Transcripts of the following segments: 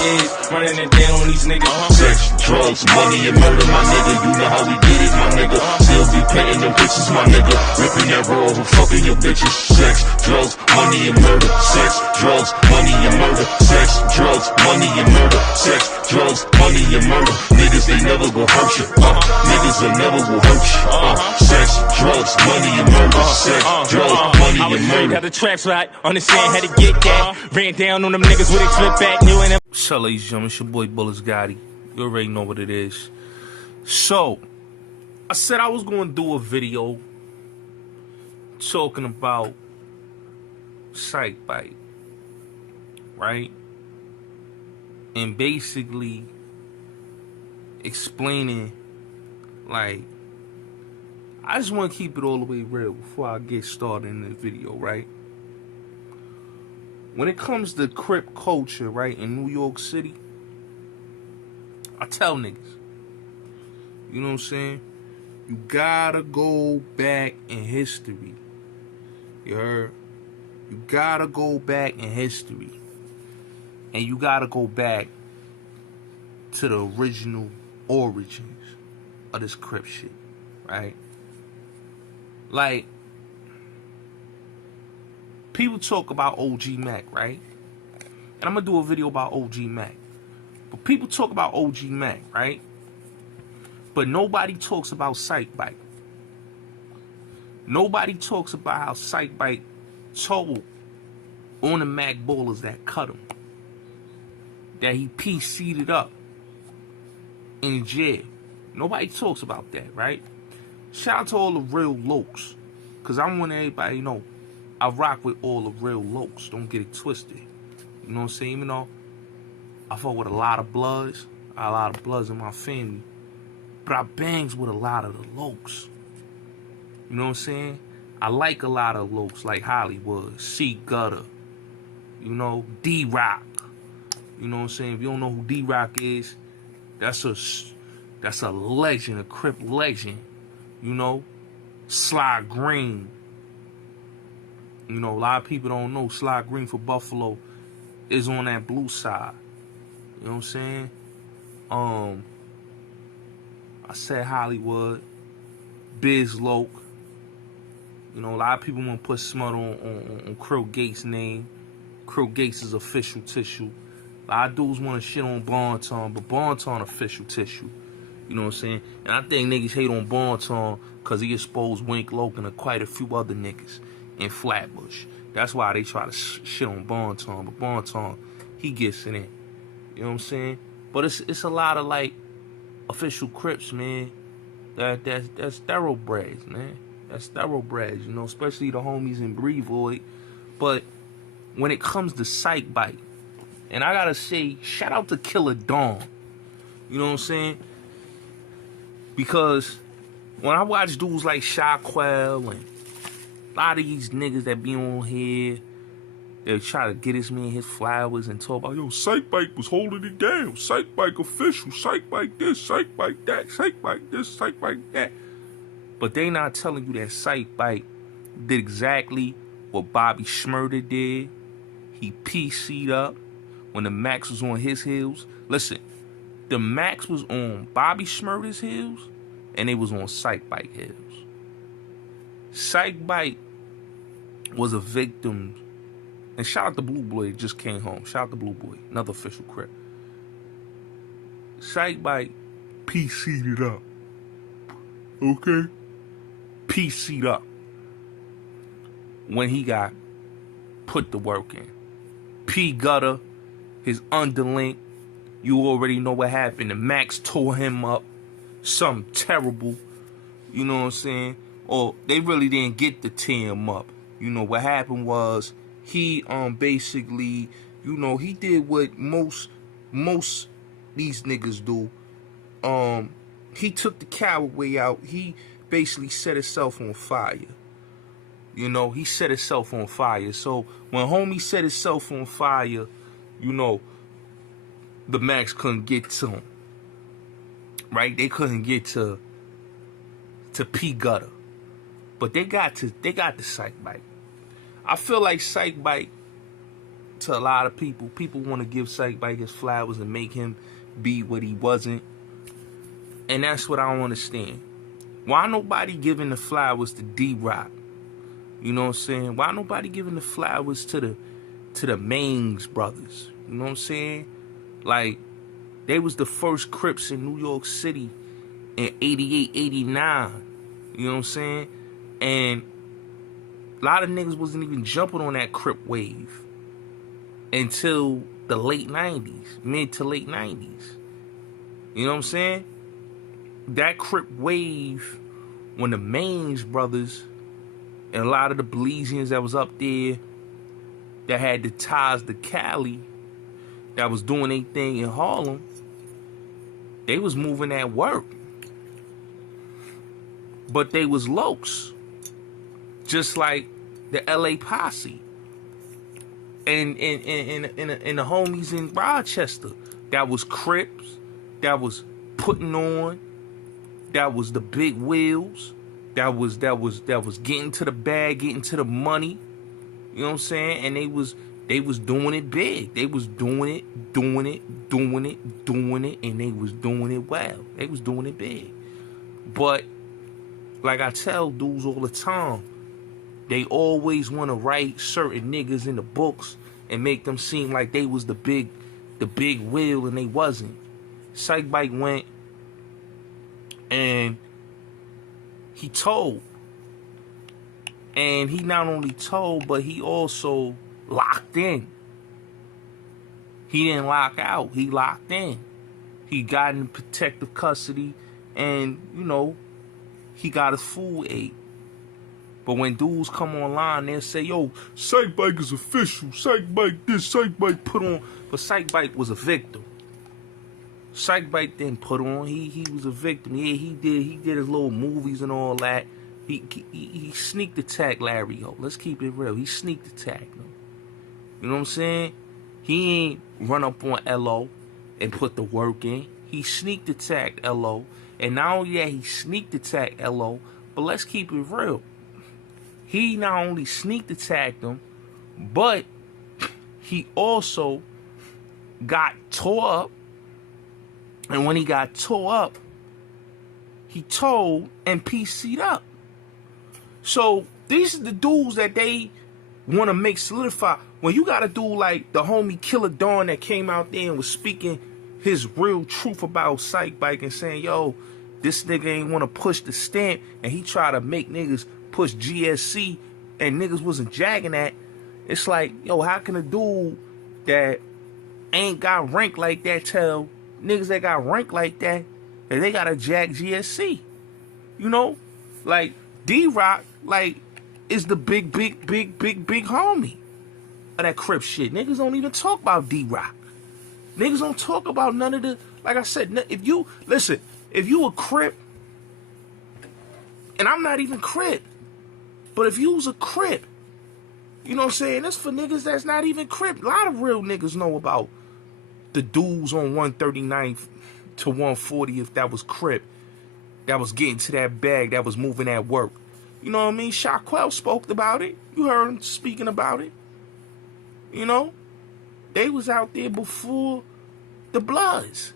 is, running it down on these niggas. Sex, drugs, money, and murder, my nigga. You know how we get it, my nigga. Still be painting them bitches, my nigga. Ripping that raw and fucking your bitches. Sex, drugs, money, and murder. Sex, drugs, money, and murder. Sex, drugs, money, and murder. Sex, drugs, money, and murder. Niggas, they never gon' hurt you. Niggas, they never will hurt you. Sex, drugs, money, and murder. Sex, drugs, money, and murder. Got the tracks right, understand how to get that. Ran down on them niggas with a flip back, new and them. So, ladies and gentlemen, it's your boy Bullets Gotti. You already know what it is. So, I said I was going to do a video talking about Cike, right? And basically explaining, like, I just want to keep it all the way real before I get started in the video, right? When it comes to crip culture, right, in New York City, I tell niggas, you know what I'm saying? You gotta go back in history. You heard? You gotta go back in history. And you gotta go back to the original origins of this crip shit, right? Like, people talk about OG Mac, right? And I'm gonna do a video about OG Mac. But people talk about OG Mac, right? But nobody talks about Cike. Nobody talks about how Cike told on the Mac ballers that cut him that he PC'd it up in jail. Nobody talks about that, right? Shout out to all the real lokes, because I want everybody to know I rock with all the real lokes. Don't get it twisted. You know what I'm saying? Even though I fuck with a lot of bloods, a lot of bloods in my family, but I bangs with a lot of the lokes. You know what I'm saying? I like a lot of lokes like Hollywood, C Gutter, you know, D-Rock. You know what I'm saying? If you don't know who D-Rock is, that's a legend, a crip legend. You know, Sly Green. You know, a lot of people don't know Sly Green for Buffalo is on that blue side. You know what I'm saying? I said Hollywood, Biz Loke. You know, a lot of people want to put smut on Krill Gates' name. Krill Gates is official tissue. A lot of dudes want to shit on Bonton, but Bonton official tissue. You know what I'm saying? And I think niggas hate on Bonton because he exposed Wink Logan and quite a few other niggas in Flatbush. That's why they try to shit on Bonton. But Bonton, he gets it in. You know what I'm saying? But it's a lot of, like, official Crips, man. That's thoroughbreds, man. That's thoroughbreds, you know, especially the homies in Brevoort. But when it comes to Cike, and I gotta say, shout out to Killer Dawn. You know what I'm saying? Because when I watch dudes like Shaquille and a lot of these niggas that be on here, they try to get this man his flowers and talk about, yo, Cike was holding it down. Cike official. Cike this, Cike that, Cike this, Cike that. But they not telling you that Cike did exactly what Bobby Shmurda did. He PC'd up when the Max was on his heels. Listen, the Max was on Bobby Shmurda's heels, and they was on Cike heels. Cike was a victim. And shout out to Blue Boy, just came home. Shout out to Blue Boy, another official crip. Cike PC'd it up. Okay? PC'd up. When he got put the work in. P Gutter, his underlink, you already know what happened. The Max tore him up. Something terrible. You know what I'm saying? Or they really didn't get to tear him up. You know, what happened was he basically, you know, he did what most these niggas do. He took the coward way out. He basically set himself on fire. You know, he set himself on fire. So when homie set himself on fire, you know, the Max couldn't get to him. Right? They couldn't get to P Gutter. But they got the Cike. I feel like Cike to a lot of people. People want to give Cike his flowers and make him be what he wasn't. And that's what I don't understand. Why nobody giving the flowers to D-Rock? You know what I'm saying? Why nobody giving the flowers to the Mase brothers? You know what I'm saying? Like, they was the first Crips in New York City in 88, 89. You know what I'm saying? And a lot of niggas wasn't even jumping on that Crip wave until the late 90s, mid to late 90s. You know what I'm saying? That Crip wave, when the Mase brothers and a lot of the Belizeans that was up there that had the ties to Cali, that was doing their thing in Harlem, they was moving that work. But they was lokes. Just like the LA posse. And the homies in Rochester. That was Crips. That was putting on. That was the big wheels. That was getting to the bag, getting to the money. You know what I'm saying? And they was doing it big. They was doing it, and they was doing it well. They was doing it big. But like I tell dudes all the time, they always want to write certain niggas in the books and make them seem like they was the big wheel, and they wasn't. Cike went and he told. And he not only told, but he also locked in. He didn't lock out. He locked in. He got in protective custody, and, you know, he got his food ate. But when dudes come online, they'll say, yo, Cike is official. Cike this, Cike put on. But Cike was a victim. Cike didn't put on. He was a victim. Yeah, he did his little movies and all that. He sneaked attack Larry, yo. Let's keep it real. He sneaked attack him. You know what I'm saying? He ain't run up on LO and put the work in. He sneaked attacked LO. And not only that, he sneaked attacked LO, but let's keep it real. He not only sneaked attacked him, but he also got tore up. And when he got tore up, he told and PC'd up. So these are the dudes that they want to make solidify. When you got a dude like the homie Killer Dawn that came out there and was speaking his real truth about Cike and saying, yo, this nigga ain't want to push the stamp, and he tried to make niggas push GSC and niggas wasn't jagging that. It's like, yo, how can a dude that ain't got rank like that tell niggas that got rank like that they gotta jag GSC? You know? Like, D-Rock, like, is the big homie of that Crip shit. Niggas don't even talk about D-Rock. Niggas don't talk about none of the, like I said, if you a Crip, and I'm not even Crip, but if you was a Crip, you know what I'm saying? That's for niggas that's not even Crip. A lot of real niggas know about the dudes on 139th to 140th that was Crip, that was getting to that bag, that was moving that work. You know what I mean? Shaquille spoke about it. You heard him speaking about it. You know? They was out there before the Bloods.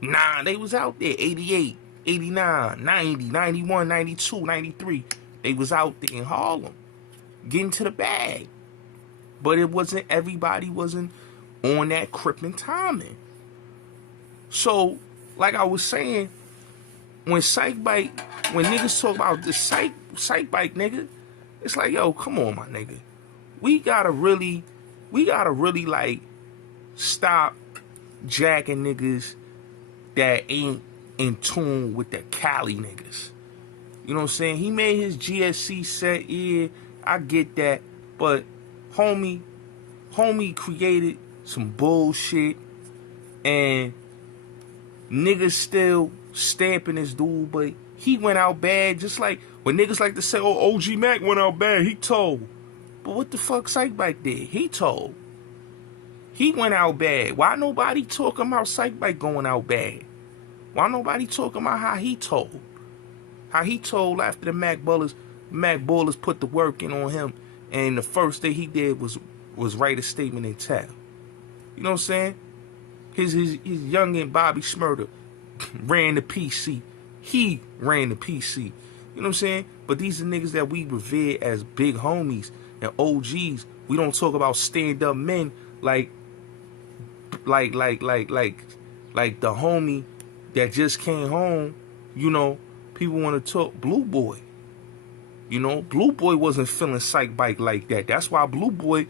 Nah, they was out there 88, 89, 90, 91, 92, 93. They was out there in Harlem getting to the bag. But it wasn't, everybody wasn't on that crippin' timing. So, like I was saying, when when niggas talk about the Cike nigga, it's like, yo, come on, my nigga. We gotta really like stop jacking niggas that ain't in tune with the Cali niggas. You know what I'm saying? He made his GSC set, yeah, I get that. But homie created some bullshit, and niggas still stamping this dude, but he went out bad. Just like when niggas like to say, oh, OG Mac went out bad, he told. But what the fuck Cike did? He told. He went out bad. Why nobody talking about Cike going out bad? Why nobody talking about how he told? How he told after the Mac Ballers put the work in on him, and the first thing he did was was write a statement and tell. You know what I'm saying? His youngin' Bobby Shmurda ran the PC. He ran the PC. You know what I'm saying? But these are niggas that we revere as big homies and OGs. We don't talk about stand-up men like the homie that just came home. You know, people want to talk Blue Boy. You know, Blue Boy wasn't feeling Cike Bike like that. That's why Blue Boy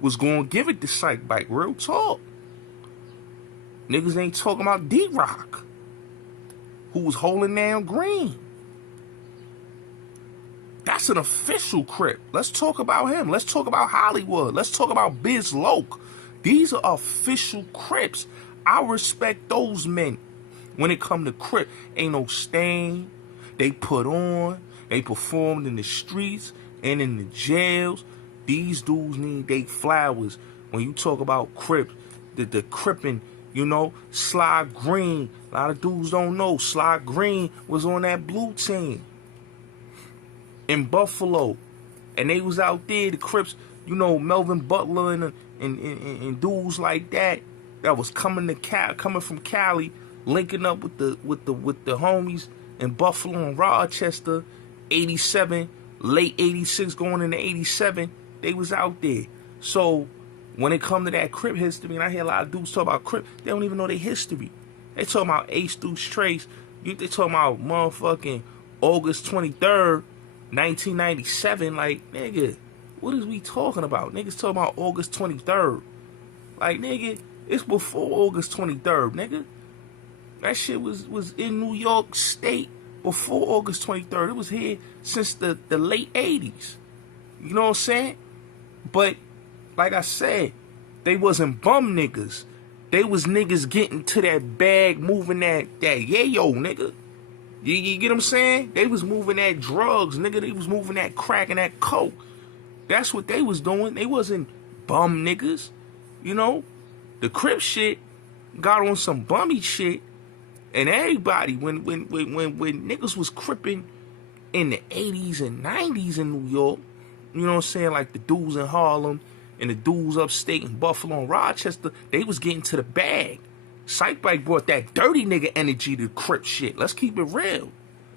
was going to give it to Cike Bike. Real talk. Niggas ain't talking about D-Rock, who was holding down Green. That's an official Crip. Let's talk about him. Let's talk about Hollywood. Let's talk about Biz Loke. These are official Crips. I respect those men. When it come to Crip, ain't no stain. They put on. They performed in the streets and in the jails. These dudes need they flowers. When you talk about Crip, the Crippin', you know, Sly Green. A lot of dudes don't know. Sly Green was on that blue team in Buffalo. And they was out there, the Crips, you know, Melvin Butler and dudes like that was coming from Cali, linking up with the homies in Buffalo and Rochester, 87, late 86 going into 87, they was out there. So when it come to that Crip history, and I hear a lot of dudes talk about Crip, they don't even know their history. They talking about Ace Deuce Trace. They talking about motherfucking August 23rd, 1997. Like, nigga, what is we talking about? Niggas talking about August 23rd. Like, nigga, it's before August 23rd, nigga. That shit was in New York State before August 23rd. It was here since the late 80s. You know what I'm saying? But, like I said, they wasn't bum niggas. They was niggas getting to that bag, moving that yayo, nigga. You get what I'm saying? They was moving that drugs, nigga. They was moving that crack and that coke. That's what they was doing. They wasn't bum niggas. You know? The Crip shit got on some bummy shit. And everybody, when niggas was cripping in the 80s and 90s in New York, you know what I'm saying? Like the dudes in Harlem and the dudes upstate in Buffalo and Rochester, they was getting to the bag. Cike Bike brought that dirty nigga energy to Crip shit. Let's keep it real.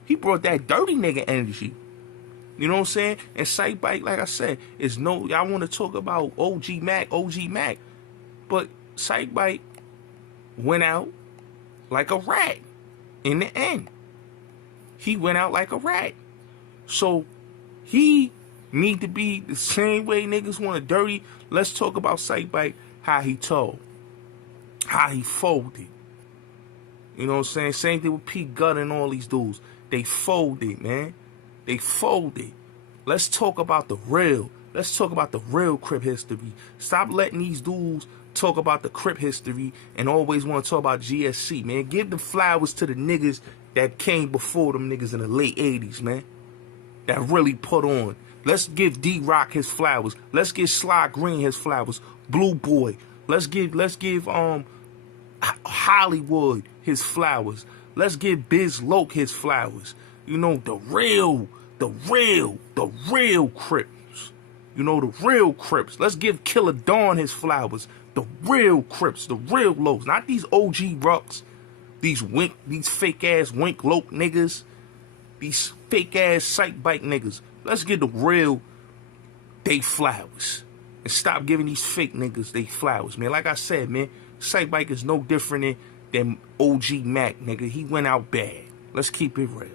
He brought that dirty nigga energy. You know what I'm saying? And Cike Bike, like I said, is no, y'all want to talk about OG Mac. But Cike Bike went out like a rat in the end. He went out like a rat. So he need to be the same way niggas want to dirty. Let's talk about Cike Bike, how he told, how he folded. You know what I'm saying? Same thing with Pete Gunn and all these dudes. They folded, man. They folded. Let's talk about the real. Let's talk about the real Crip history. Stop letting these dudes talk about the Crip history and always want to talk about GSC, man. Give the flowers to the niggas that came before them niggas in the late 80s, man. That really put on. Let's give D-Rock his flowers. Let's give Sly Green his flowers. Blue Boy. Let's give Hollywood his flowers. Let's give Biz Loke his flowers. You know, the real Crips. You know, the real Crips. Let's give Killer Dawn his flowers. The real Crips, the real Lokes. Not these OG Rucks. These fake ass Wink Loke niggas. These fake ass Cike Bike niggas. Let's give the real they flowers. And stop giving these fake niggas they flowers, man. Like I said, man, Cike Bike is no different than OG Mac, nigga. He went out bad. Let's keep it real.